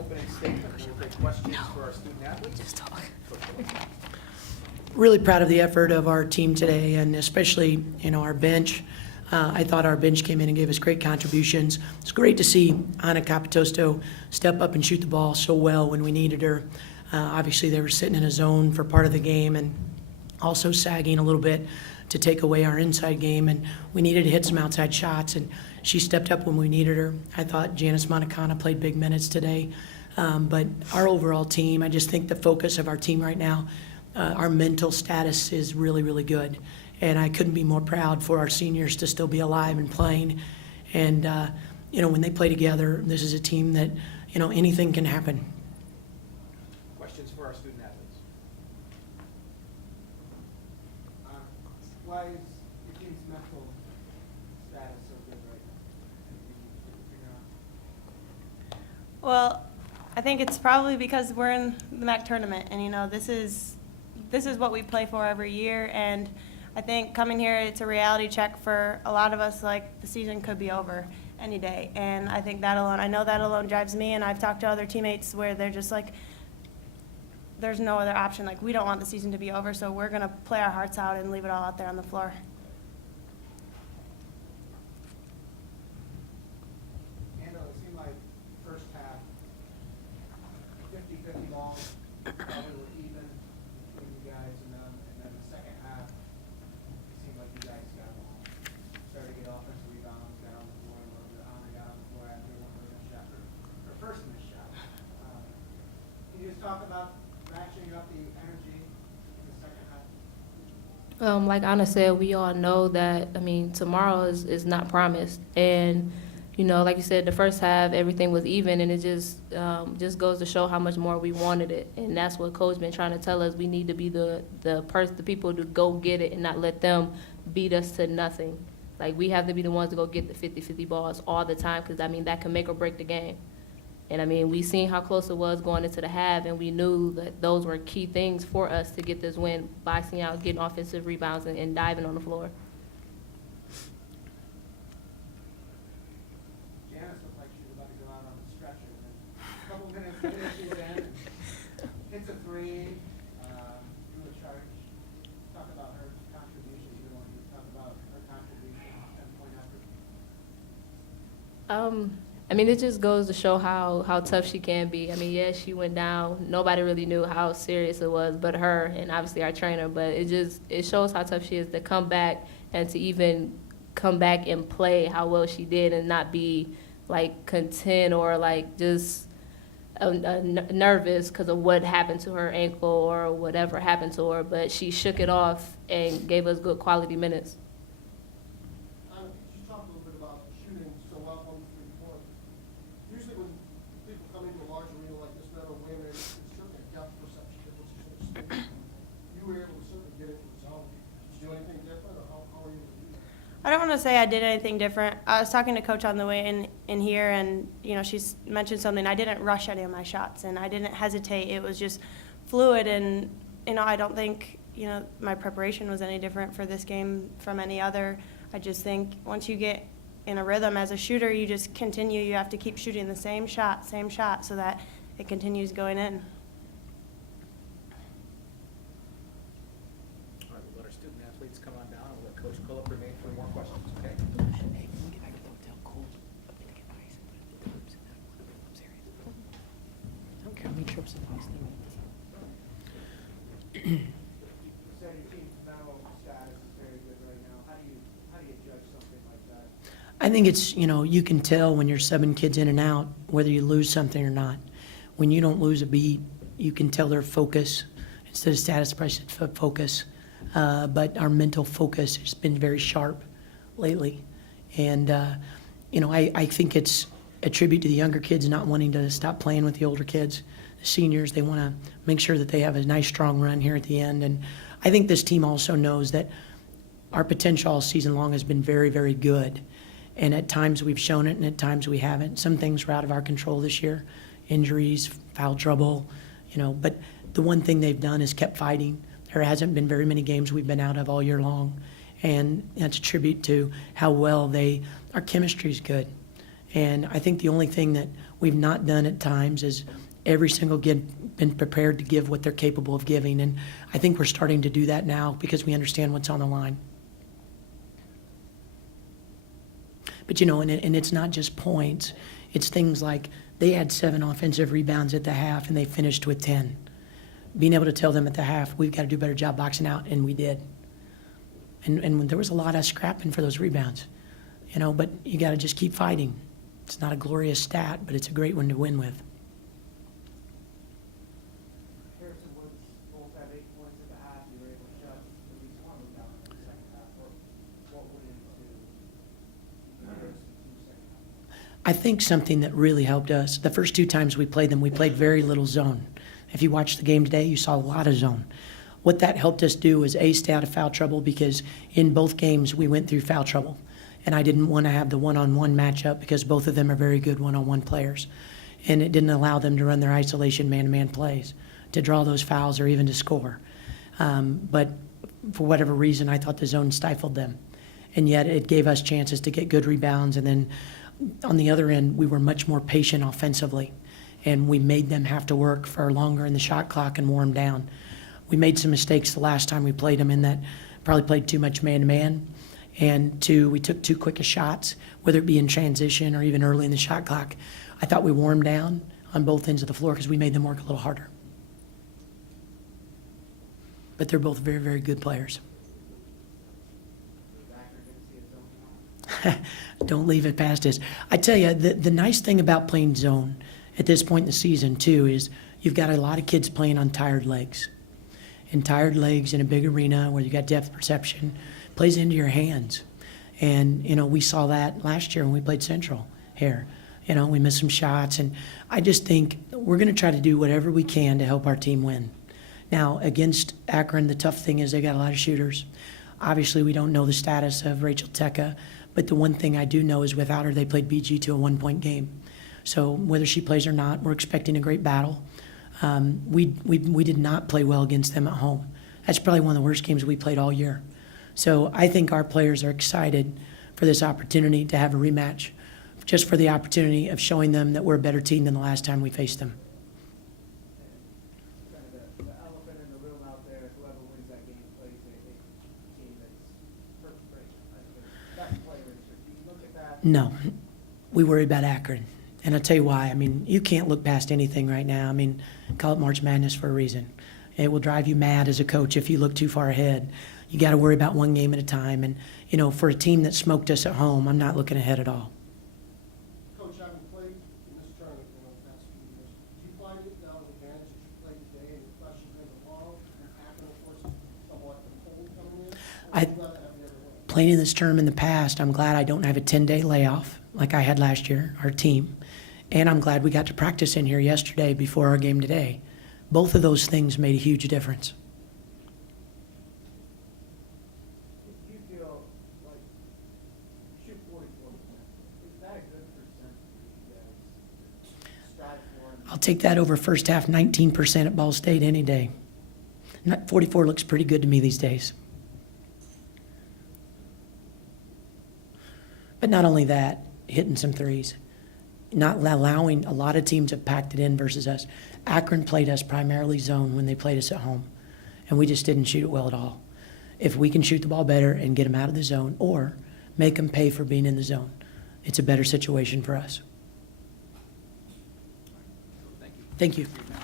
opening statement. We'll take questions for our student athletes. Just talk. Really proud of the effort of our team today, and especially, our bench. I thought our bench came in and gave us great contributions. It's great to see Ana Capitosto step up and shoot the ball so well when we needed her. Obviously, they were sitting in a zone for part of the game and also sagging a little bit to take away our inside game, and we needed to hit some outside shots, and she stepped up when we needed her. I thought Janice Montacana played big minutes today. But our overall team, I just think the focus of our team right now, our mental status is really, really good. And I couldn't be more proud for our seniors to still be alive and playing. And, when they play together, this is a team that, anything can happen. Questions for our student athletes. Why is your team's mental status so good right now? Well, I think it's probably because we're in the MAC tournament, and this is what we play for every year. And I think coming here, it's a reality check for a lot of us. Like, the season could be over any day, and I think I know that alone drives me. And I've talked to other teammates where they're just like, there's no other option. Like, we don't want the season to be over, so we're gonna play our hearts out and leave it all out there on the floor. It seemed like first half, 50-50 balls, probably were even between you guys and them, and then the second half, it seemed like you guys got them all. Started to get offensive rebounds, got on the floor a little bit, Anna got on the floor after one of the shot, her first missed shot. Can you just talk about ratcheting up the energy in the second half? Like Anna said, we all know that, tomorrow is not promised. And, like you said, the first half, everything was even, and it just goes to show how much more we wanted it. And that's what Coach been trying to tell us. We need to be the people to go get it and not let them beat us to nothing. Like, we have to be the ones to go get the 50-50 balls all the time, because, that can make or break the game. And, we seen how close it was going into the half, and we knew that those were key things for us to get this win, boxing out, getting offensive rebounds, and diving on the floor. Janice looked like she was about to go out on the stretcher. And a couple minutes later, she's in, hits a three, through a charge. Talk about her contribution. You want to talk about her contribution, 10-point effort. It just goes to show how tough she can be. Yes, she went down. Nobody really knew how serious it was but her and obviously our trainer. But it shows how tough she is to come back and to even come back and play how well she did and not be, content or, just nervous because of what happened to her ankle or whatever happened to her. But she shook it off and gave us good quality minutes. You talked a little bit about shooting so well from 3-point. Usually when people come into a large arena like this, men or women, it's certainly a depth perception difference. You were able to certainly get into the zone. Did you do anything different, or how were you able to do that? I don't want to say I did anything different. I was talking to Coach on the way in here, and she's mentioned something. I didn't rush any of my shots, and I didn't hesitate. It was just fluid, and I don't think my preparation was any different for this game from any other. I just think once you get in a rhythm as a shooter, you just continue. You have to keep shooting the same shot, so that it continues going in. All right, we'll let our student athletes come on down, and we'll let Coach Cullup remain for more questions, okay? Hey, when we get back to the hotel, cold. I'm gonna get ice and put it in the tubes and that. I'm serious. I don't care how many trips it costs. You said your team's mental status is very good right now. How do you judge something like that? I think it's, you can tell when you're 7 kids in and out whether you lose something or not. When you don't lose a beat, you can tell their focus. Instead of status, probably said focus. But our mental focus has been very sharp lately. And, I think it's a tribute to the younger kids not wanting to stop playing with the older kids. The seniors, they want to make sure that they have a nice, strong run here at the end. And I think this team also knows that our potential all season long has been very, very good. And at times we've shown it, and at times we haven't. Some things were out of our control this year, injuries, foul trouble, But the one thing they've done is kept fighting. There hasn't been very many games we've been out of all year long. And that's a tribute to how well our chemistry's good. And I think the only thing that we've not done at times is every single kid been prepared to give what they're capable of giving. And I think we're starting to do that now because we understand what's on the line. But, and it's not just points. It's things like they had 7 offensive rebounds at the half, and they finished with 10. Being able to tell them at the half, we've got to do a better job boxing out, and we did. And there was a lot of scrapping for those rebounds, but you got to just keep fighting. It's not a glorious stat, but it's a great one to win with. Harrison Woods both had 8 points at the half. You were able to shut at least one of them down in the second half. What went into Harrison in the second half? I think something that really helped us, the first 2 times we played them, we played very little zone. If you watched the game today, you saw a lot of zone. What that helped us do was stay out of foul trouble, because in both games we went through foul trouble. And I didn't want to have the one-on-one matchup because both of them are very good one-on-one players. And it didn't allow them to run their isolation man-to-man plays, to draw those fouls or even to score. But for whatever reason, I thought the zone stifled them. And yet it gave us chances to get good rebounds. And then on the other end, we were much more patient offensively. And we made them have to work for longer in the shot clock and wore them down. We made some mistakes the last time we played them in that probably played too much man-to-man. And 2, we took too quick of shots, whether it be in transition or even early in the shot clock. I thought we wore them down on both ends of the floor because we made them work a little harder. But they're both very, very good players. Don't leave it past us. I tell you, the nice thing about playing zone at this point in the season, too, is you've got a lot of kids playing on tired legs. And tired legs in a big arena where you got depth perception plays into your hands. And, we saw that last year when we played Central here. We missed some shots. And I just think we're going to try to do whatever we can to help our team win. Now, against Akron, the tough thing is they got a lot of shooters. Obviously, we don't know the status of Rachel Teka, but the one thing I do know is without her, they played BG to a 1-point game. So whether she plays or not, we're expecting a great battle. We did not play well against them at home. That's probably one of the worst games we played all year. So I think our players are excited for this opportunity to have a rematch, just for the opportunity of showing them that we're a better team than the last time we faced them. Kind of the elephant in the room out there, whoever wins that game plays a team that's first rate. Best player. Do you look at that? No, we worry about Akron. And I'll tell you why. You can't look past anything right now. Call it March Madness for a reason. It will drive you mad as a coach if you look too far ahead. You got to worry about one game at a time. And, for a team that smoked us at home, I'm not looking ahead at all. Coach, having played in this tournament the past few years, do you find it now an advantage that you played today and the pressure in tomorrow? And Akron, of course, somewhat the cold coming in? Or would you rather have the other way? Playing in this term in the past, I'm glad I don't have a 10-day layoff like I had last year, our team. And I'm glad we got to practice in here yesterday before our game today. Both of those things made a huge difference. Do you feel like shoot 44%? Is that a good percent for you guys to strive for? I'll take that over first half 19% at Ball State any day. 44 looks pretty good to me these days. But not only that, hitting some threes. Not allowing, a lot of teams have packed it in versus us. Akron played us primarily zone when they played us at home, and we just didn't shoot it well at all. If we can shoot the ball better and get them out of the zone or make them pay for being in the zone, it's a better situation for us. Thank you. Thank you. Thank you.